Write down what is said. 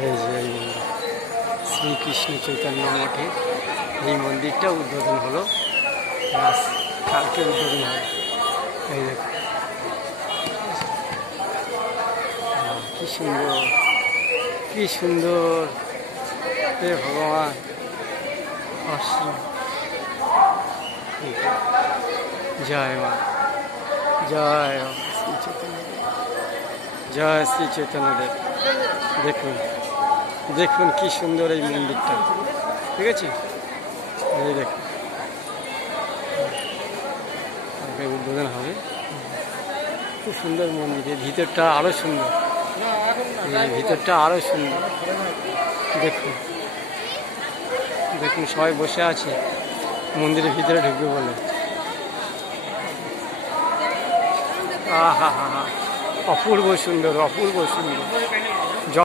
এই যে এই মন্দির শ্রীকৃষ্ণ চৈতন্য মঠে এই মন্দিরটা উদ্বোধন হলো, কালকে উদ্বোধন হবে। এই দেখো কি সুন্দর, কি সুন্দর, হে ভগবান অসীম। জয় মা, জয় শ্রী চৈতন্যদেব, জয় শ্রী চৈতন্যদেব। দেখুন দেখুন কি সুন্দর এই মন্দিরটা, ঠিক আছে? এই দেখুন উদ্বোধন হবে, খুব সুন্দর মন্দির। ভিতরটা আরও সুন্দর, ভিতরটা আরও সুন্দর। দেখুন দেখুন সবাই বসে আছে মন্দিরের ভিতরে ঢুকবে বলে। আহা হা হা, অপূর্ব সুন্দর, অপূর্ব সুন্দর।